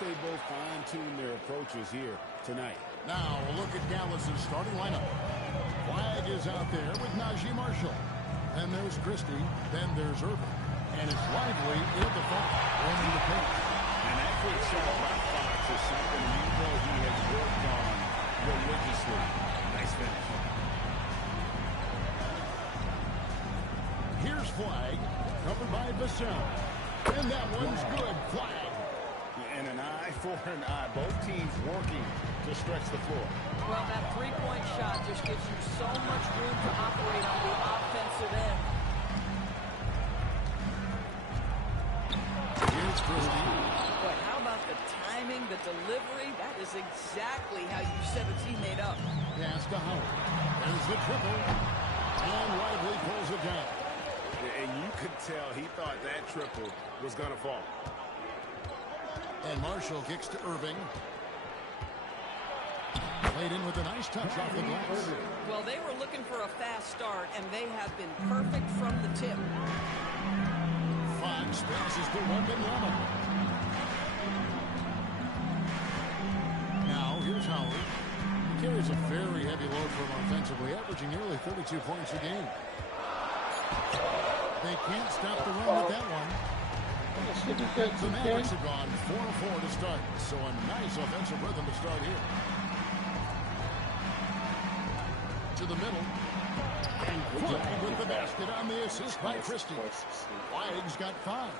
they both fine-tune their approaches here tonight. Now, a look at Dallas's starting lineup. Flag is out there with Najee Marshall. Then there's Christie. Then there's Irving. And it's Lively in the front, running the pace. And that quick shot by Fox is something you know he has worked on religiously. Nice finish. Here's Flag, covered by Vassell. And that one's good. Flag. And an eye for an eye. Both teams working to stretch the floor. Well, that three-point shot just gives you so much room to operate on the offensive end. Here's Christie. But how about the timing, the delivery? That is exactly how you set a teammate up. Pass to Howard. There's the triple. And Lively pulls it down. And you could tell he thought that triple was going to fall. And Marshall kicks to Irving. Played in with a nice touch off the glass. Well, they were looking for a fast start, and they have been perfect from the tip. Fox passes to Wembanyama. Now, here's Howard. He carries a very heavy load for him offensively, averaging nearly 32 points a game. They can't stop the run with that one. The Mavericks have gone 4-4 to start, so a nice offensive rhythm to start here. To the middle. And Flag with the basket on the assist by Christie. Flag's got 5.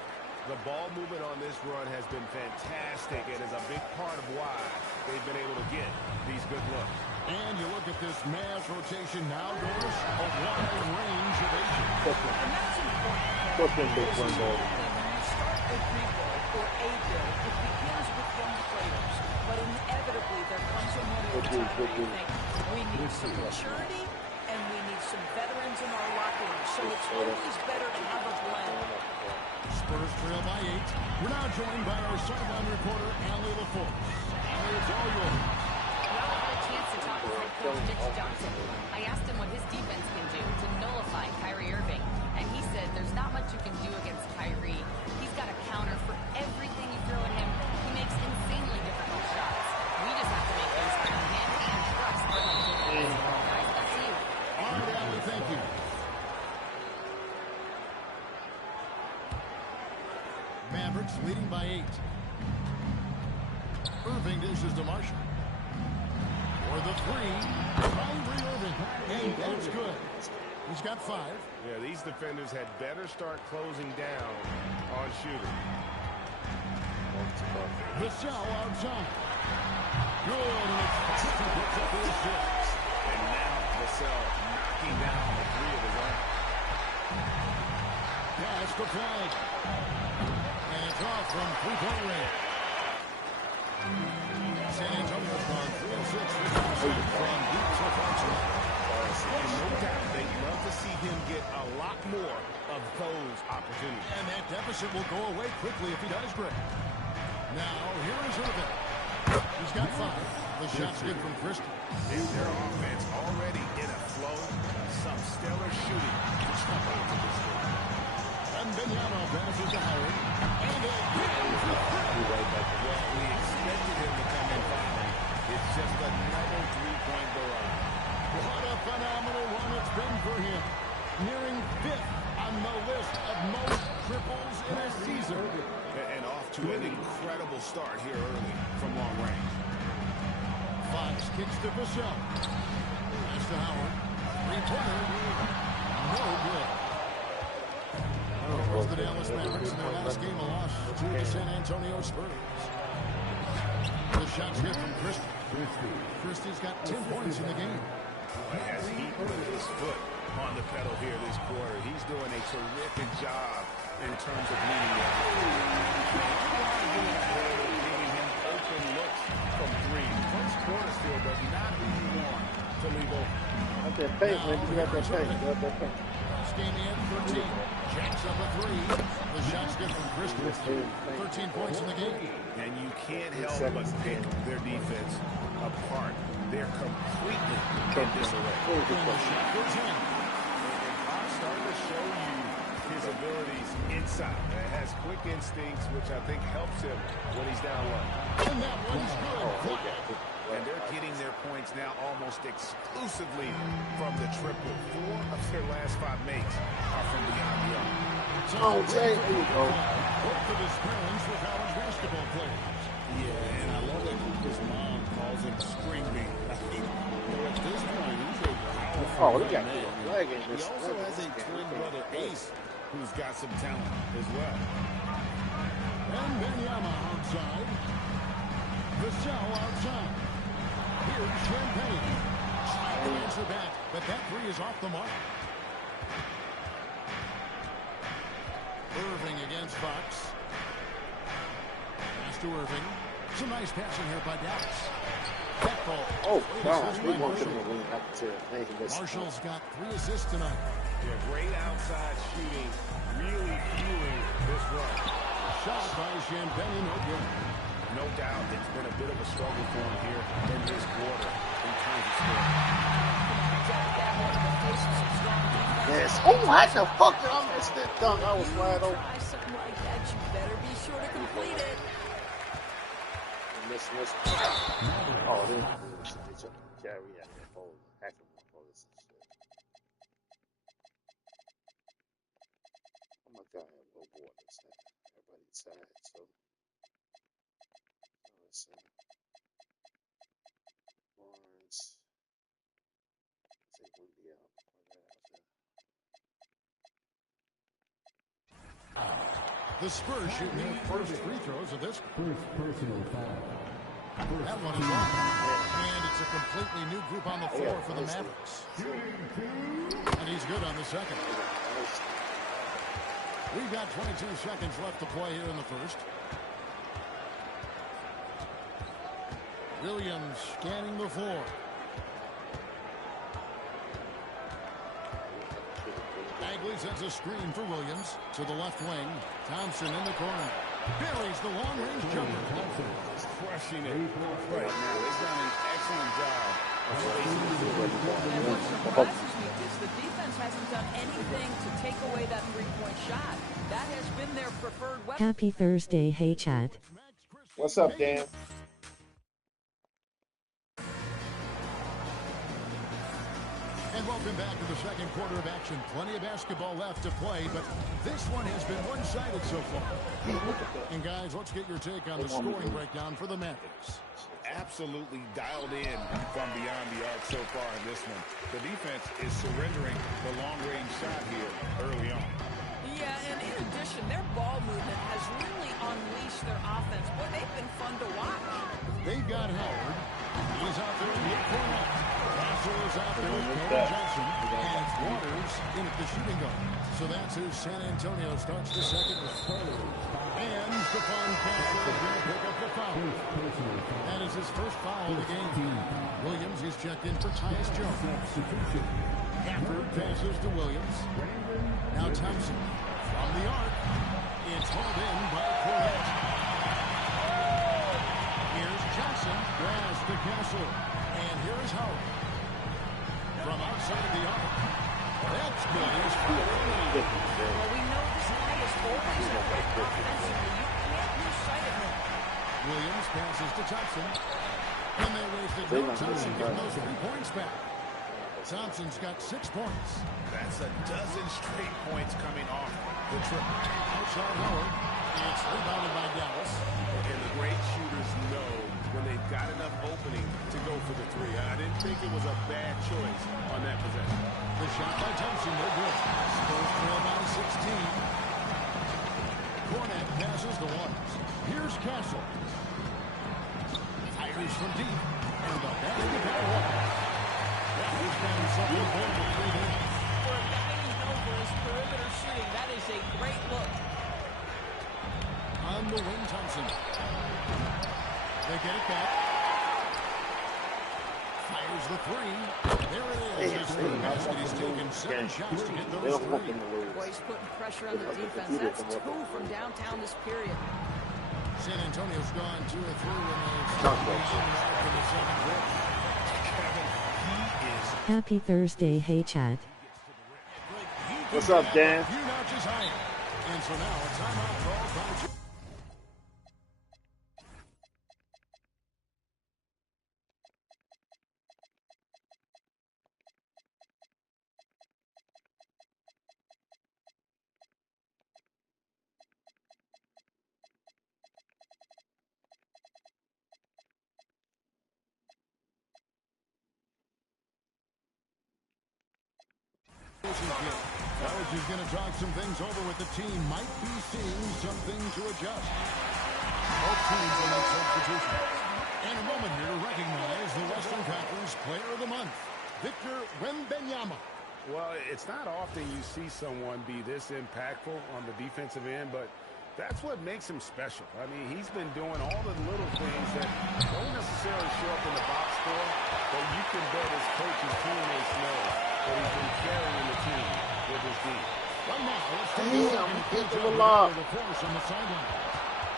The ball movement on this run has been fantastic and is a big part of why they've been able to get these good looks. And you look at this Mavs rotation now, Doris, a wide range of ages. And that's important. When you start a rebuild or a build, it begins with young players. But inevitably, there comes a moment in time where you think, we need some maturity and we need some veterans in our locker room. So it's always better to have a blend. Spurs trail by 8. We're now joined by our sideline reporter, Allie LaForce. Allie, it's all yours. Well, I had a chance to talk to head coach Mitch Johnson. I asked him what his defense can do to nullify Kyrie Irving, and he said there's not much you can do against Kyrie. He's got a counter for everything you throw at him. He makes insanely difficult shots. We just have to make those around him and trust the defense. Guys, that's you. All right, Allie, thank you. Mavericks leading by 8. Irving dishes to Marshall. For the 3, Kyrie Irving. And that's good. He's got 5. Yeah, these defenders had better start closing down on shooting. Vassell outside. Good, and it's picks up the assist. And now Vassell knocking down the 3 of his own. Pass to Flag. And it's off from three-point range. San Antonio's gone 3 of 6 from deep so far tonight. And no doubt they'd love to see him get a lot more of those opportunities. And that deficit will go away quickly if he does great. Now, here is Irving. He's got 5. The shot's good from Christie. And their offense already in a flow. Some stellar shooting to step out to this game. And Wembanyama passes to Howard. And again for three. Well, we expected him to come in firing. It's just another three-point barrage. What a phenomenal run it's been for him. Nearing 5th on the list of most triples in a season. And off to an incredible start here early from long range. Fox kicks to Vassell. Pass to Howard. Three-pointer. No good. It was the Dallas Mavericks in their last game, a loss to the San Antonio Spurs. The shot's good from Christie. Christie's got 10 points in the game. As he put his foot on the pedal here this quarter, he's doing a terrific job in terms of leading the giving him open looks from 3. First quarter still, but not who you want to leave open. Got that pace, man. You got that pace. You got that pace. This game in 13. Jacks up a 3. The shot's good from Christie. 13 points in the game. And you can't help but pick their defense apart. They're completely in disarray. And the shot goes in. And Bob's starting to show you his abilities in inside. Has quick instincts, which I think helps him when he's down low. And that one's good. And they're getting their points now almost exclusively from the triple. 4 of their last 5 makes are from beyond the arc. Oh, Jay, there you go. Both of his parents were college basketball players. Yeah, and I love that his mom calls him Spring Bean. At this point, he's a powerful He got man. he He also has a twin brother, Ace, who's got some talent as well. And Benyama outside. Vassell outside. Here's Champagne. Trying to answer back, but that three is off the mark. Irving against Fox. Pass to Irving. Some nice passing here by Dallas. That ball. Oh, God. We want him to win up to Marshall's got 3 assists tonight. Yeah, great outside shooting, really fueling this run. Shot by Champagne, no good. No doubt it's been a bit of a struggle for him here in this quarter in terms of scoring. Yes. Oh, how the fuck did I miss that dunk? I was wide open. Try something like that, you better be sure to complete it. Miss. Oh, they took Jerry out there. Oh, half of my bullets and shit. Oh my God, I have low board inside. Everybody inside, so. Let's see. Barnes. Take one B out. The Spurs shoot their first free throws of this. First personal foul. That one is off. And it's a completely new group on the floor for the Mavericks. And he's good on the second. We've got 22 seconds left to play here in the first. Williams scanning the floor. Bagley sets a screen for Williams to the left wing. Thompson in the corner. Buries the long-range jumper. Crushing it right now. They've done an excellent job of facing the And what surprises me is the defense hasn't done anything to take away that three-point shot. That has been their preferred weapon. Happy Thursday, hey chat. What's up, Dan? And welcome back to the second quarter of action. Plenty of basketball left to play, but this one has been one-sided so far. And guys, let's get your take on the scoring breakdown for the Mavericks. absolutely dialed in from beyond the arc so far in this one. The defense is surrendering the long-range shot here early on. Yeah, and in addition, their ball movement has really unleashed their offense. Boy, they've been fun to watch. They've got Howard. He's out there in mid-corner. Russell is out there with Cole Johnson. And it's Waters in at the shooting guard. So that's who San Antonio starts the second with. And Stephon Castle is going to pick up the foul. That is his first foul of the game. Williams is checked in for Tyus Jones. Gafford passes to Williams. Now Thompson from the arc. It's hauled in by Cornette. Here's Johnson. Pass to Castle. And here's Howard. From outside of the arc. That's good. He's Well, we know this guy is always a threat offensively. You can't lose sight of him. Williams passes to Thompson. And they wasted no time getting those 3 points back. Thompson's got 6 points. That's a dozen straight points coming off the triple. Outside Howard. It's rebounded by Dallas. And the great shooters know when they've got enough opening to go for the three. I didn't think it was a bad choice on that possession. The shot by Thompson, no good. Spurs trail by 16. Cornette passes to Waters. Here's Castle. Fires from deep. And the basket by Waters. That was got himself in goal for 3 minutes. For a guy who's known for his perimeter shooting, that is a great look. On the wing, Thompson. They get it back. Fires the three. There it is. His third basket. He's taken 7 shots to get those 3. Boy, he's putting pressure on the defense. That's 2 from downtown this period. San Antonio's gone 2 or 3 when they've started in the second quarter. Happy Thursday, hey chat. He What's can up, get Dan? A few notches higher. And so now a timeout called by Coach is going to talk some things over with the team. Might be seeing something to adjust. Both teams will make substitutions. In a moment here to recognize the Western Conference Player of the Month, Victor Wembanyama. Well, it's not often you see someone be this impactful on the defensive end, but that's what makes him special. I mean, he's been doing all the little things that don't necessarily show up in the box score, but you can bet his coach and teammates know that he's been carrying the team with his team. Right now, let's take Damn, get the lob. the force on the sideline.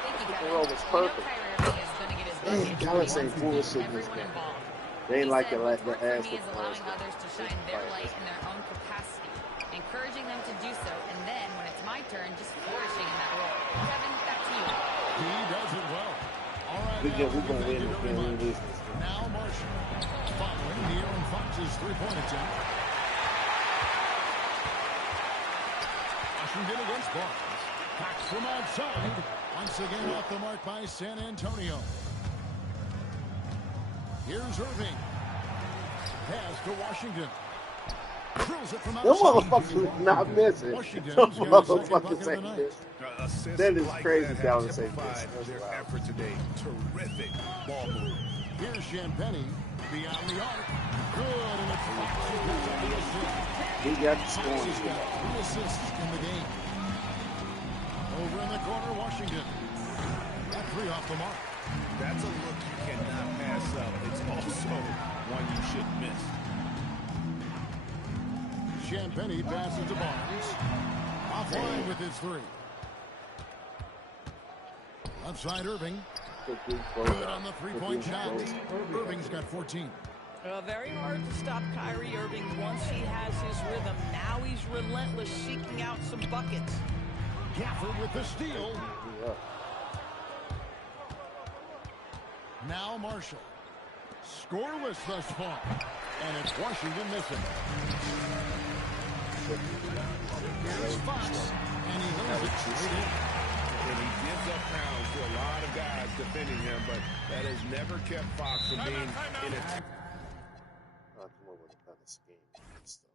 Thank you, The Kevin. roll was We know perfect. Kyrie Irving is going to get his Damn, bucket. Dallas He ain't wants to bullshitting keep this everyone game. involved. They ain't He like said, it like what's the worked for ass me is allowing others to shine their light in their own capacity, encouraging them to do so, and then, when it's my turn, just flourishing in that role. Kevin, back to you. He does it well. All right, We're going to thank win you this very game. much. We lose this game. Now Marshall. Following De'Aaron Fox's three-point attempt. Washington against Barnes. Back from outside. Once again off the mark by San Antonio. Here's Irving. Pass to Washington. Drills it from Them outside. motherfuckers not missing. Washington's Them got his second motherfuckers bucket of the ain't night. missing. Assists That is like crazy that have down to say typified this. their Wow. effort today. Terrific ball move. Here's Champagny beyond the arc. Good, and it's Fox who picks up the assist. He got the Fox scoring. has got 3 assists in the game. Over in the corner, Washington. That 3 off the mark. That's a look you cannot pass up. It's also one you shouldn't miss. Champagny passes to Barnes. Offline with his 3. Left side, Irving. Good on the three-point shot. Irving's got 14. Very hard to stop Kyrie Irving once he has his rhythm. Now he's relentless, seeking out some buckets. Gafford with the steal. Now Marshall. Scoreless thus far. And it's Washington missing. Here's Fox. And he lays it straight in. And he gives up pounds to a lot of guys defending him, but that has never kept Fox from being in a... I'll come over with another scheme and stuff.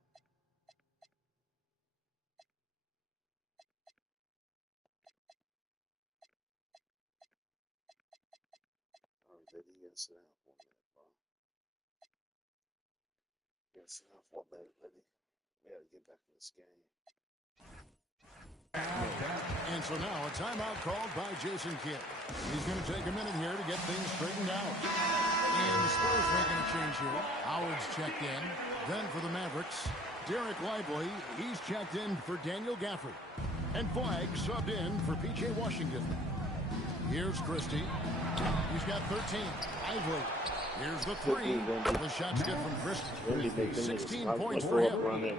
All right, baby, you gotta sit down for a minute, bro. You gotta sit down for a minute, baby. We gotta get back in this game. And so now a timeout called by Jason Kidd. He's going to take a minute here to get things straightened out. And the Spurs making a change here. Howard's checked in. Then for the Mavericks, Derek Lively. He's checked in for Daniel Gafford. And Flagg subbed in for P.J. Washington. Here's Christie. He's got 13. Lively. Here's the 3. The shot's good from Christie. 16 points for him.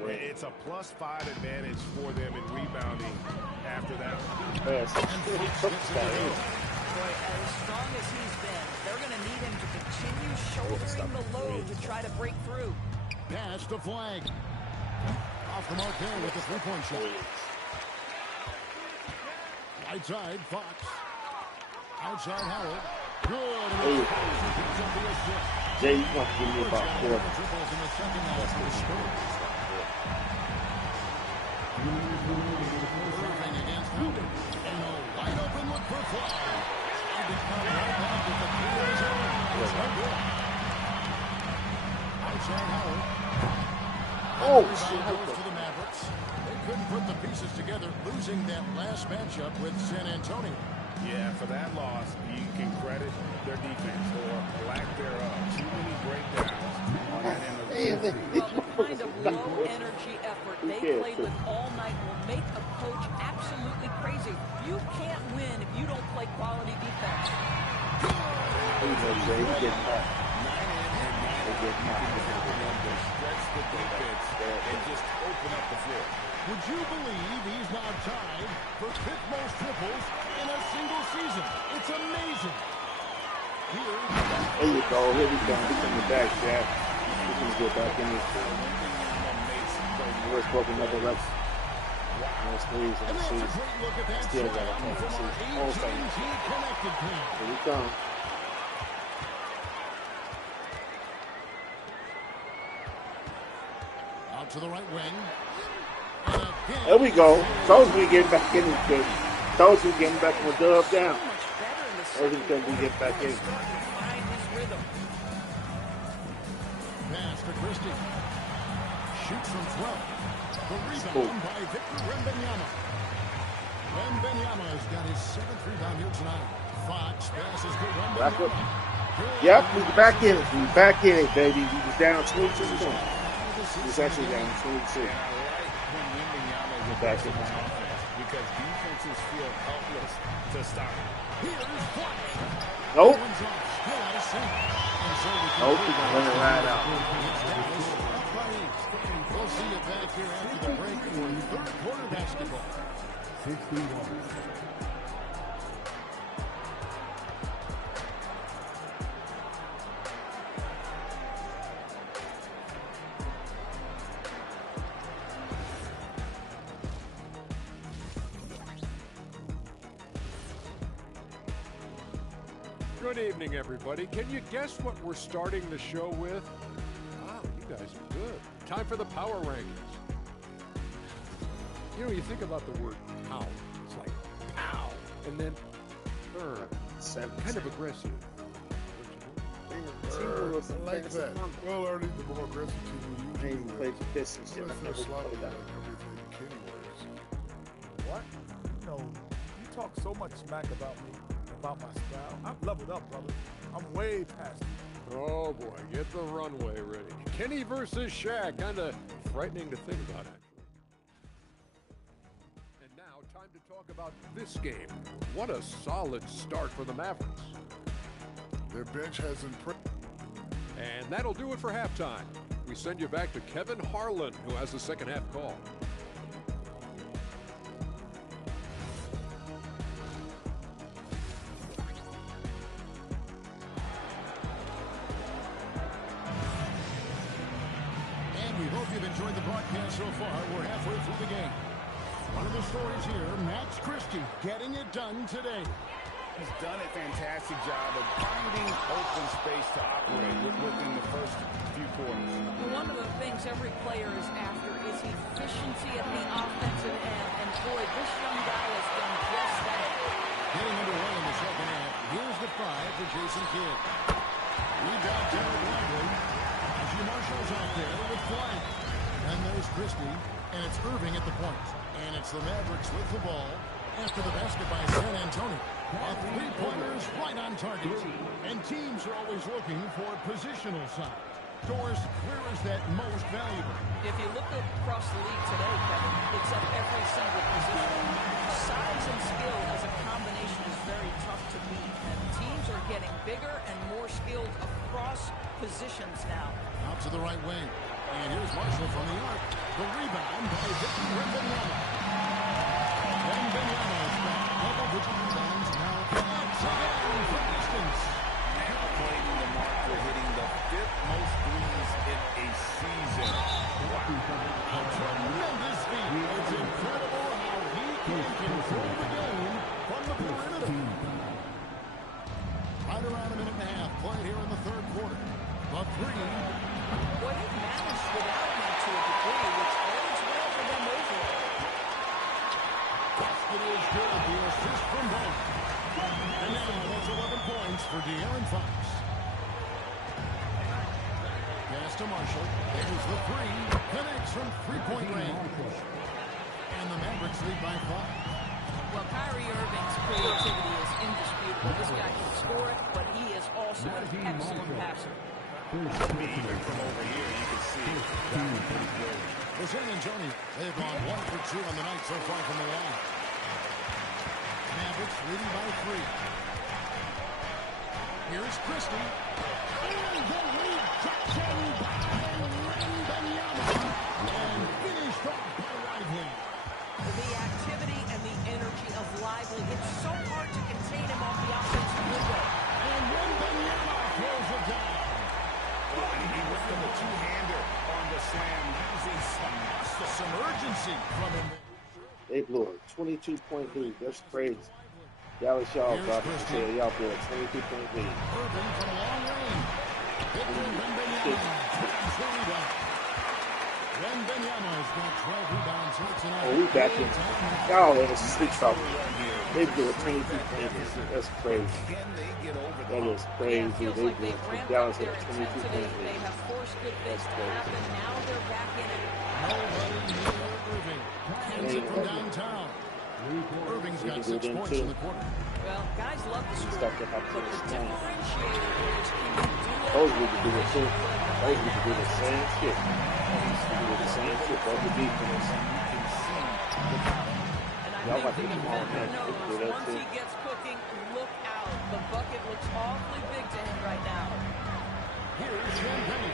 It's a +5 advantage for them in rebounding after that. But as strong as he's been, they're going to need him to continue shouldering the load to try to break through. Pass to Flagg. Off the mark there with the three-point shot. Right side, Fox. Outside, Howard. Good. Jay, you want to give me about 4. Triples in the second half for the Spurs. Irving against Howard. And a wide open look for Flagg. And he comes right back with the 3 of his own. It's no good. Outside, Howard. Oh, Rebound shit. goes to the Mavericks. They couldn't put the pieces together, losing that last matchup with San Antonio. Yeah, for that loss, you can credit their defense or lack thereof. Too many breakdowns on that end of the The kind of low-energy effort they played with all night will make a coach absolutely crazy. You can't win if you don't play quality defense. Jay, you getting back. 9 in and 9 stretch the defense and just open up the floor. Would you believe he's now tied for 5th most triples in a single season? It's amazing. There you go. Here we go. He's coming back, Jack. He's going to get back in this game. Let's broke another reps. Nice threes and And that's a shoes. great look at that Still got slam a from our AT&T connected team. Here we come. Out to the right wing. And again, There we go. Told you we getting back in this game. Told you we getting back from a dub down. Told you we couldn't be getting back in. Find his rhythm. pass to Christie. Shoots from 12. The rebound by Victor Wembanyama. Wembanyama's got his 7th rebound here tonight. Fox passes to Wembanyama. Yep, we're back in it. We're back in it, baby. We was down 22 points. He's actually down 22. We're back in this offense because defenses feel helpless to stop. Here's Flash. Nope. Still out of sync. Nope, he's going to run it right out. We'll see you back here after the break for 3rd quarter basketball. 61. Good evening, everybody. Can you guess what we're starting the show with? Wow, you guys are good. Time for the power rankings. You know, you think about the word power. It's like pow, and then kind of aggressive. I like that. Well, already the more aggressive team I ain't even played the Pistons yet. I I feel never sloppy played like that. everything Kenny wears. What? You know, you talk so much smack about me, about my style. I'm leveled up, brother. I'm way past it. Oh boy, get the runway ready. Kenny versus Shaq, kind of frightening to think about, actually. And now, time to talk about this game. What a solid start for the Mavericks. Their bench has impressed. And that'll do it for halftime. We send you back to Kevin Harlan, who has the second half call. And we hope you've enjoyed the broadcast so far. We're halfway through the game. One of the stories here, Max Christie getting it done today. He's done a fantastic job of finding open space to operate within the first few quarters. One of the things every player is after is efficiency at the offensive end. And boy, this young guy has done just that. Getting underway in the second half. Here's the 5 for Jason Kidd. Rebound Derek Lively. Najee Marshall's out there with flank. And there's Christie. And it's Irving at the point. And it's the Mavericks with the ball after the basket by San Antonio. A three-pointers right on target. And teams are always looking for positional size. Doors clear as that most valuable. If you look across the league today, Kevin, it's at every single position. Size and skill as a combination is very tough to beat. And teams are getting bigger and more skilled across positions now. Out to the right wing. And here's Marshall from the arc. The rebound by Victor Wembanyama. Wembanyama's got double-digit rebounds now. Connects again from distance. Now claiming the mark for hitting the 5th most threes in a season. A tremendous feat. It's incredible how he can control the game from the perimeter. Right around a minute and a half played here in the 3rd quarter. The 3. Well, they've managed without him to a degree, which bodes well for them overall. It is good. The assist from both. And now that's 11 points for De'Aaron Fox. Pass to Marshall. There's the 3. Connects from three-point range. And the Mavericks lead by 5. Well, Kyrie Irving's creativity is indisputable. This guy can score it, but he is also an excellent passer. Even from over here, you can see For San Antonio, they've gone 1 for 2 on the night so far from the line. Mavericks leading by 3. Here's Christie. And the rejection by Wembanyama. And finished off by Lively. The activity and the energy of Lively, it's so hard to contain him off the offensive window. And Wembanyama throws it down. He went to the two-hander on the slam, using Some urgency from him. They blew a 22-point lead. That's crazy. Dallas, y'all about to say y'all blew a 22-point lead. Irving from long range. Victor Wembanyama. Wembanyama's got 12 rebounds here tonight. Oh, we back in. Y'all in a 6-out. They blew a 22-point lead. That's crazy. That is crazy. They blew Dallas had a 22-point lead. They have forced good things to happen. Now they're back in it. Nobody near Irving. Hands it from downtown. Irving's got 6 points in the quarter. Well, guys love the score, Stuff that but the happens now. differentiator is can you do it? Those need to do the same. Those need to do the same shit. Do the same shit. That's the defense. And I Y'all think got the to come on, man. defender Let's do knows that once too. he gets cooking, look out. The bucket looks awfully big to him right now. Here's Champagne.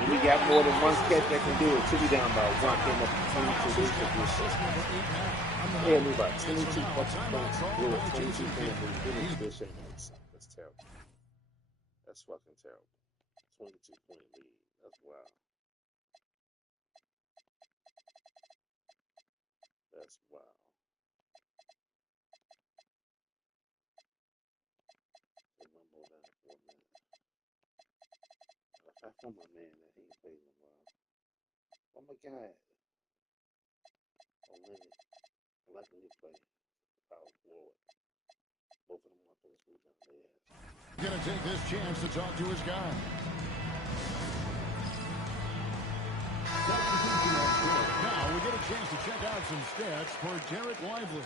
When you got more than one catch that can do it, should be down by one. Came up to 22. Yeah, we about 22 points. Blew a 22-point lead. This ain't no sense. That's terrible. That's fucking terrible. 22-point lead. That's wild. That's wild. Rumble down for a minute. I found my man that he ain't played in a while. Oh my God. Oh, Leonard. I like when he play. Power forward. Both of them want those rebounds. They ass. Gonna take this chance to talk to his guy. Now we get a chance to check out some stats for Derek Lively.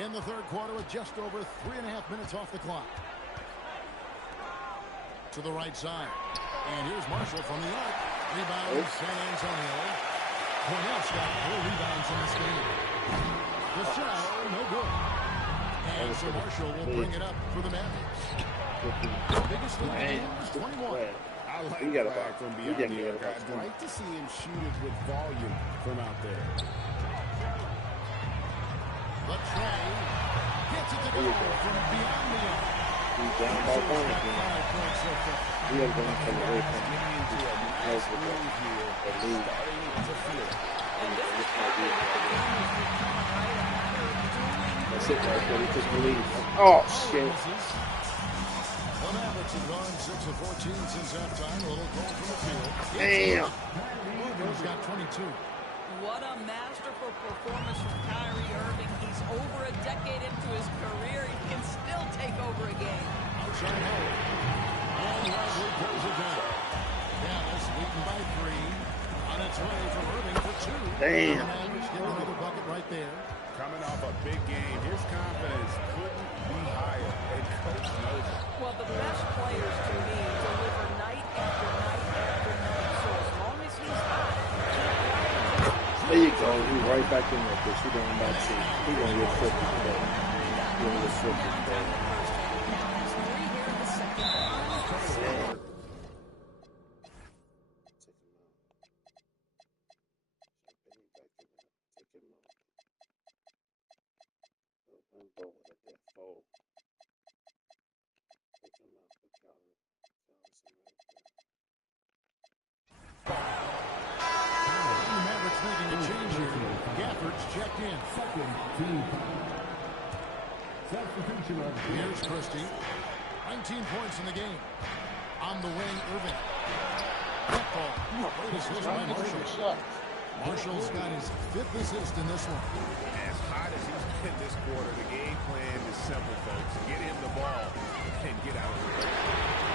In the third quarter with just over 3.5 minutes off the clock. To the right side. And here's Marshall from the arc. Rebound San Antonio. Cornell's got 4 rebounds in this game. The shot, no good. And so Marshall will bring it up for the Mavericks. The biggest lead in the game was 21. I like You got a flag box. from You beyond got the me at a arc. box. I'd like to see him shoot it with volume from out there. The tray gets it to go from beyond the arc. He's down by one again. 5 points so far. We are going to come away from the lead. That's it right there. He took the lead. Oh, shit. The Mavericks have gone 6 of 14 since halftime. A little goal from the field. Damn. Irving's got 22. What a masterful performance from Kyrie Irving. He's over a decade into his career. He can still take over a game. Outside Howard. And Lively pulls it down. Dallas leading by 3. On its way from Irving for 2. Damn. The Mavericks get another bucket right there. Coming off a big game, his confidence couldn't be higher, and Coach knows it. Well, the best players to me deliver night after night after night. So as long as he's hot, There you go. He's right back in there, bitch. He down by 2. He's going to get 50 today. He's going to get 50 today. now has 3 here in the second. Yeah. Take him out. Champagne back in there. Take him out. One ball with that fold. Take him out for Johnson right there. The Mavericks making a change here. Gafford's checked in. Here's Christie. 19 points in the game. On the wing, Irving. That ball. Great assist by Marshall. Marshall's got his 5th assist in this one. As hot as he's been this quarter, the game plan is simple, folks. Get him the ball and get out of the way.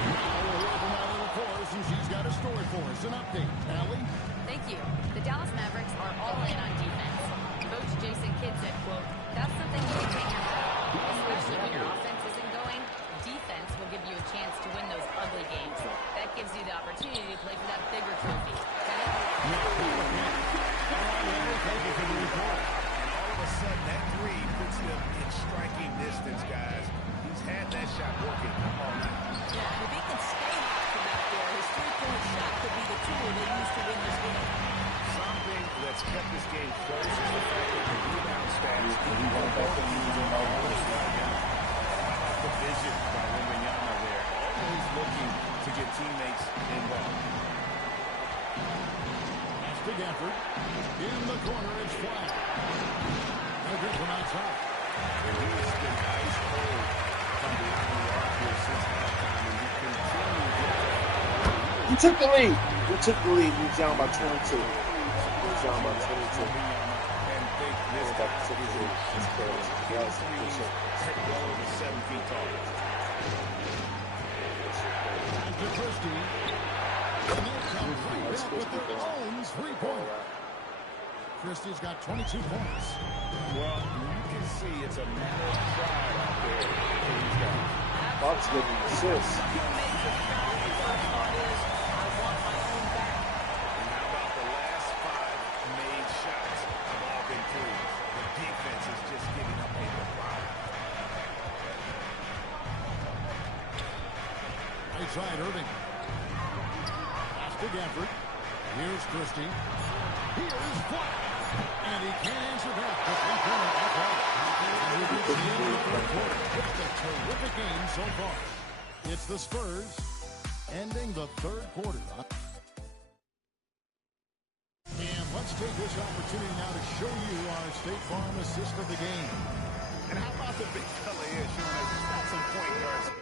Now we'll welcome out of the course, and she's got a story for us. An update. Allie? Thank you. The Dallas Mavericks are all in on defense. Coach Jason Kidd said, quote, "That's something you can take your hat on. Especially when your offense isn't going, defense will give you a chance to win those ugly games. That gives you the opportunity to play for that bigger trophy." Got it? Thank you for the report. And all of a sudden, that 3 puts them kept this game close is the fact that the rebound stats, he won both of these on almost right now. The vision by Wembanyama there, always looking to get teammates involved. That's big effort. In the corner, it's flat. No good from outside. And he's been ice cold from behind the arc here since halftime, and he continues to. You took the lead. You took the lead. You down by 22. Down by 22. And think this guy is crazy. He's 7 feet tall. To Christie. And they come right back with their own three-pointer. Christie's got 22 points. Well, you can see it's a matter of pride out there for these guys. Bucks getting assists. Side Irving. That's big effort. Here's Christie. Here's Flat. And he can't answer back. The three-pointer at all. And we reach the end of the third quarter. Just a terrific game so far. It's the Spurs ending the third quarter. And let's take this opportunity now to show you our State Farm assist of the game. And how about the big fella here showing us he's got some point guards.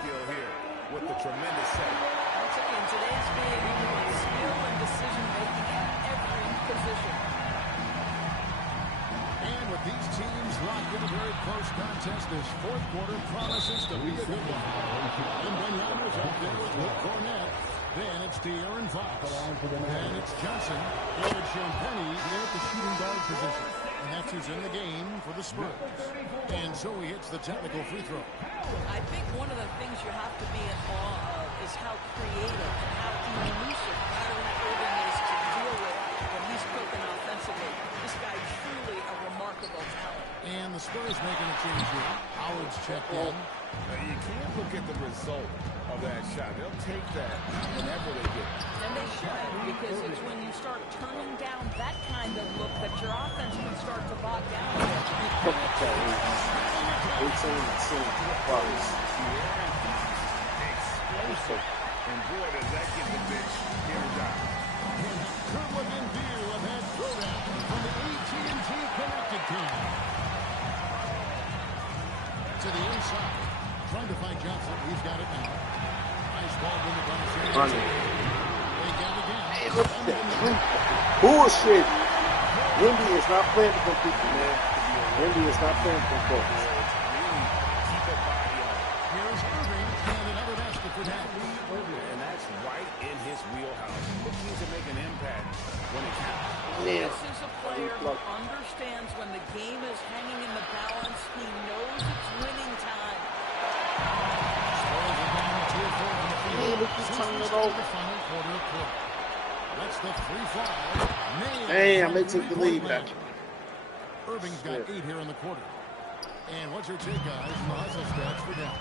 Here with the tremendous setup. I'll tell you, in today's game, you want skill and decision-making at every position. And with these teams locked in a very close contest, this fourth quarter promises to be a good one. And Wembanyama's out there with Luke Cornett. Then it's De'Aaron Fox. Then it's Johnson. And it's Champagnie in at the shooting guard position. And that's who's in the game for the Spurs. And so he hits the technical free throw. I think one of the things you have to be in awe of is how creative and how elusive Kyrie Irving is to deal with when he's cooking offensively. This guy is truly a remarkable talent. And the Spurs making a change here. Howard's checked in. You can't look at the result of that shot. They'll take that whenever they get it. And they should, because it's when you start turning down that kind of look that your offense can start to bog down. 18 Bucks. Explosive. And boy, does that get the bench energized. Good looking view of that throwdown from the AT&T Connected team. To the inside. Trying to find Johnson. He's got it now. Nice ball in the bounce. They got it again. Hey, look at that. Bullshit. Wendy is not playing for people, man. Wendy is not playing for folks. Here's Irving and another basket for that. And that's right in his wheelhouse. Looking to make an impact when it counts. This is a player who understands when the game is hanging in the balance. He knows it's winning time. Hey, look who's turning it over. That's the 3-5. Damn, they took the lead back. Irving's got 8 here in the quarter. And what's your take, guys, on the hustle stats for Dallas?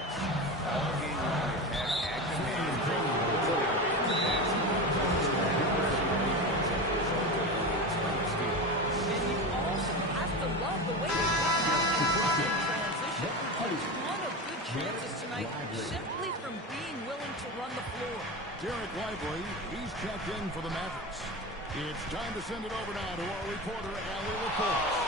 And you also have to love the way they got out in transition. One of good chances tonight simply from being willing to run the floor. Derek Lively, he's checked in for the Mavericks. It's time to send it over now to our reporter, Allie LaForce.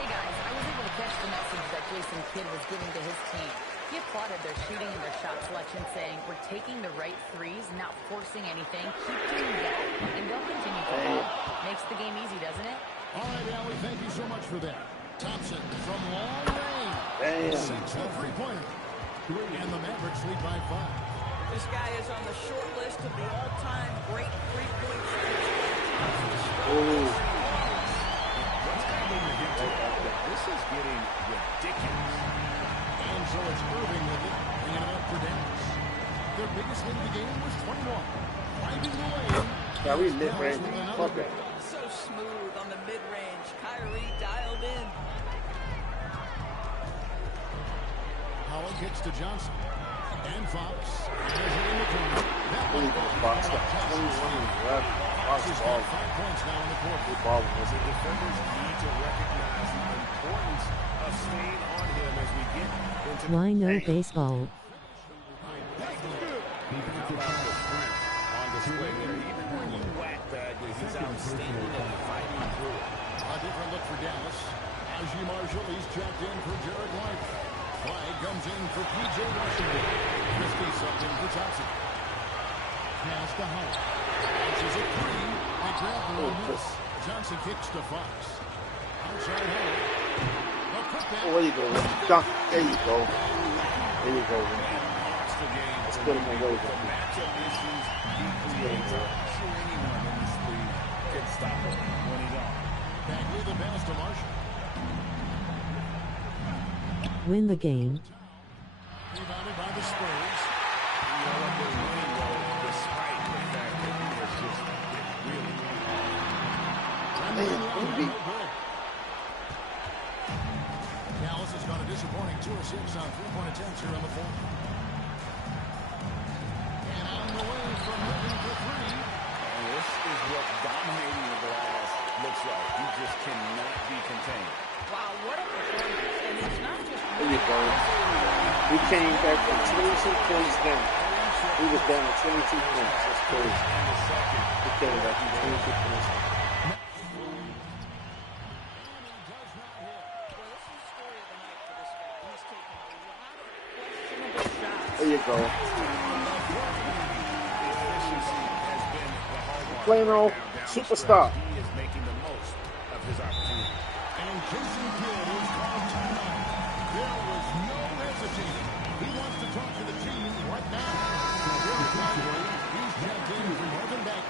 Hey guys, I was able to catch the message that Jason Kidd was giving to his team. He applauded their shooting and their shot selection, saying, we're taking the right threes, not forcing anything. Keep doing that, and they'll continue to win. Makes the game easy, doesn't it? All right, Allie, thank you so much for that. Thompson from long range. Damn. 6 for three-pointer. And the Mavericks lead by 5. This guy is on the short list of the all-time great three-point shooters. What's happening here? This is getting ridiculous. And so it's Irving with it, bringing it up for Dallas. Their biggest lead of the game was 21. Finding the lane. Kyrie mid-range. Fuck that. So smooth on the mid-range. Kyrie dialed in. kicks to Johnson. And Fox has it in the corner. That one Fox got 21 left. Fox has got 5 points now in the quarter. The defenders need to recognize the importance of staying on him as we get into Why no baseball? on display there. Even when you whack Bagley, he's outstanding at fighting through it. A different look for Dallas. S.V.G. Marshall, he's checked in for Jared White. White comes in for P.J. Washington. Christie subbed in for Thompson. Pass to Howard. Launches a three. They grab the roll miss. Johnson kicks to Fox. Outside Howard. Oh, there you go. Dunk. There you go. There you go. Let's put him away. The matchup issues he creates. I'm not sure anyone in this league can stop him when he's on. Bagley the pass to Marshall. Win the game. Rebounded by the Spurs. You know what they're winning, though, despite the fact that it's just really Dallas has got a disappointing 2 of 6 on 3-point attempts here on the fourth. And on the way from Irving for 3. And this is what dominating the glass looks like. He just cannot be contained. Wow, what a performance. And it's not just There you go. We came back from 22 points down. We was down to 22 points. That's crazy. We came back from 22 points down. There you go. Playing on superstar. He is making the most of his opportunity. And Jason Kidd is called timeout. There was no hesitating. He wants to talk to the team right now. He's checked in for Marvin Beck.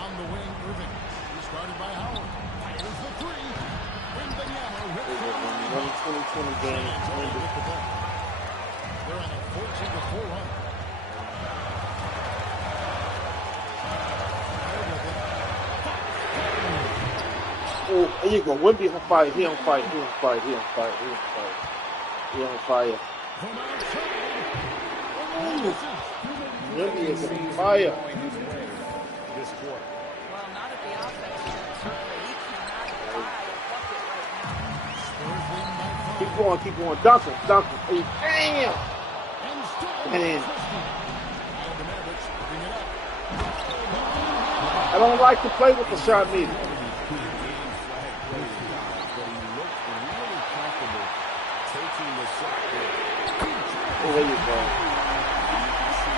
On the wing, Irving. He's guarded by Howard. Here's the three. Another 2020 game. They're on a 14-4 run. Oh, there you go. Wimby on fire. He on fire. He on fire. He on fire. He on fire. He on fire. Wimby is on fire. This quarter. Well, not at the offense. Certainly, he cannot buy a bucket right now. Keep going. Keep going. Dunk him. Dunk him. Hey, damn. Man. I don't like to play with the shot meter. Oh, there you go.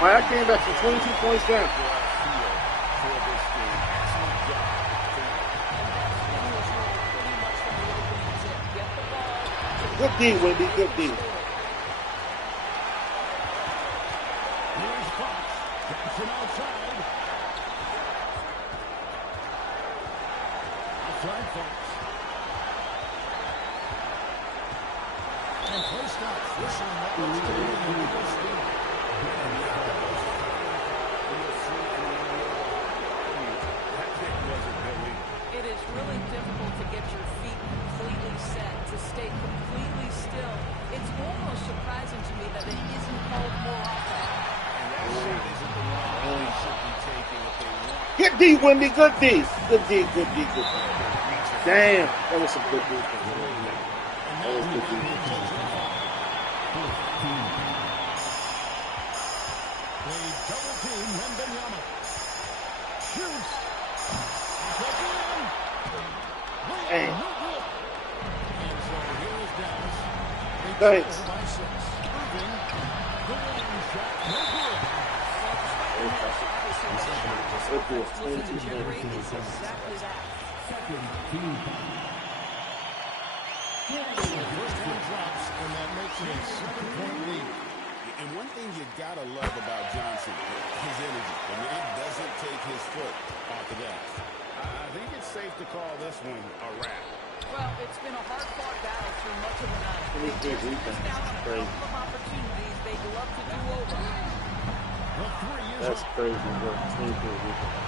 All right, I came back from 22 points down. Good D, Wendy. Good D. Here's Fox. Jackson outside. Outside Fox. And play stops. Whistling up. It is really difficult to get your feet completely set, to stay completely still. It's almost surprising to me that it isn't called more often. Get D, Wendy. Good D. Good D. Good D. Good D. Damn. That was some good defense. That was good defense. They double team Wembanyama. Shoots. Hey. And so here is Dallas. Thanks. By 6. Irving. The winning shot. No good. Good deal. 22 points. Exactly that. First one drops, and that makes it a 7-point lead. And one thing you gotta love about Johnson, his energy. I mean, it doesn't take his foot off the gas. I think it's safe to call this one a wrap. Well, it's been a hard-fought battle through much of the night. They Good just missed defense. out on a Crazy. couple of opportunities they'd love to do over. The three is That's up. crazy. Bro. 22 defense.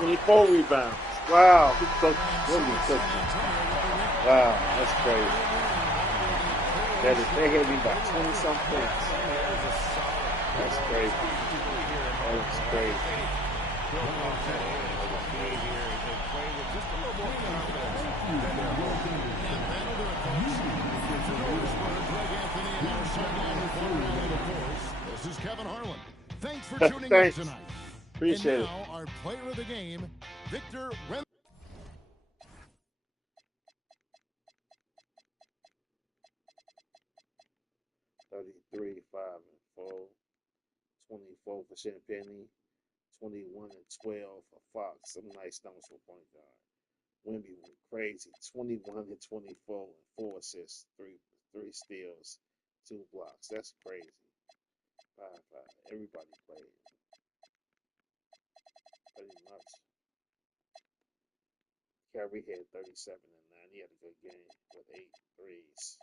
24 rebounds. Wow, he cooked. Really cooked him. Wow, that's crazy. They had me by 20-some points. That's crazy. That is crazy. This is Kevin Harlan. Thanks for tuning in tonight. Appreciate and now, our player of the game, Victor Wem. 33, 5 and 4, 24 for Champagne, 21 and 12 for Fox. Some nice numbers for point guard. Wemby went crazy, 21 and 24 and 4 assists, three steals, 2 blocks. That's crazy. 5. Everybody played pretty much. Kyrie had 37 and 9. He had a good game with 8 threes.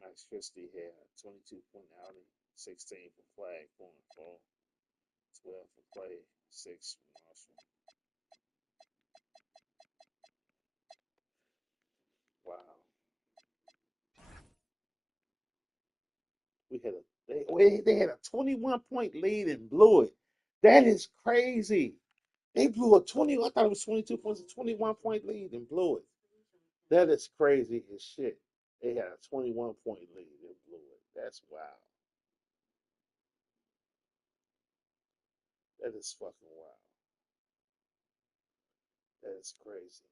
Max Christie had a 22-point outing, 16 for Flag, 4 and 4, 12 for Clay, 6 for Marshall. Wow. They had a 21-point lead and blew it. That is crazy. They blew a 20. I thought it was 22 points, a 21-point lead and blew it. That is crazy as shit. They had a 21-point lead and blew it. That's wild. That is fucking wild. That is crazy.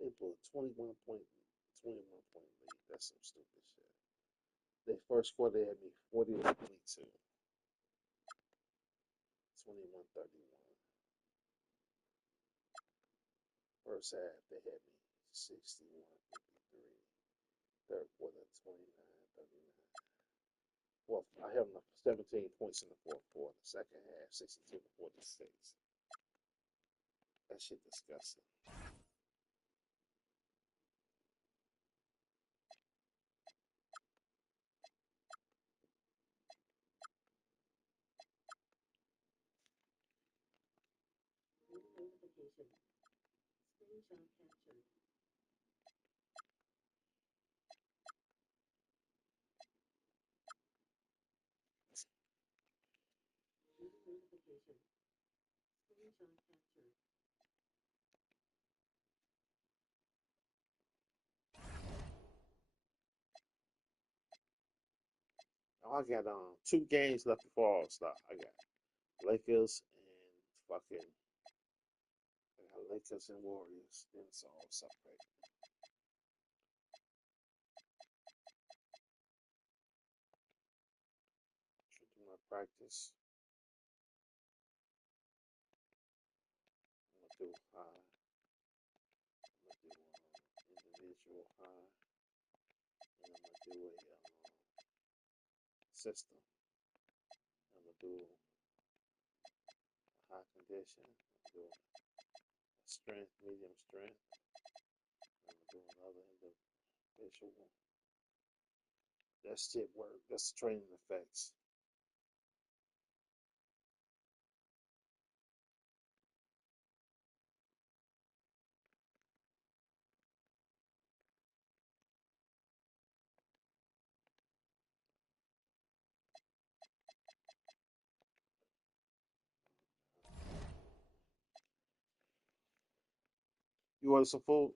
They blew a 21-point lead. That's some stupid shit. Their first quarter, they had me 40 to 22. 21-31. First half, they had me 61-53. Third quarter, 29-39. Well, I have 17 points in the fourth quarter. Second half, 62-46. That shit disgusting. I got 2 games left before All Star. I got Lakers and fucking Lakers and Warriors. Then it's all separate. Do my practice. I'm gonna do high. I'm gonna do individual high, and I'm gonna do a system. I'm gonna do high condition. I'm gonna do strength, medium strength. I'm gonna do another individual. That shit work. That's the training effects. You order some food?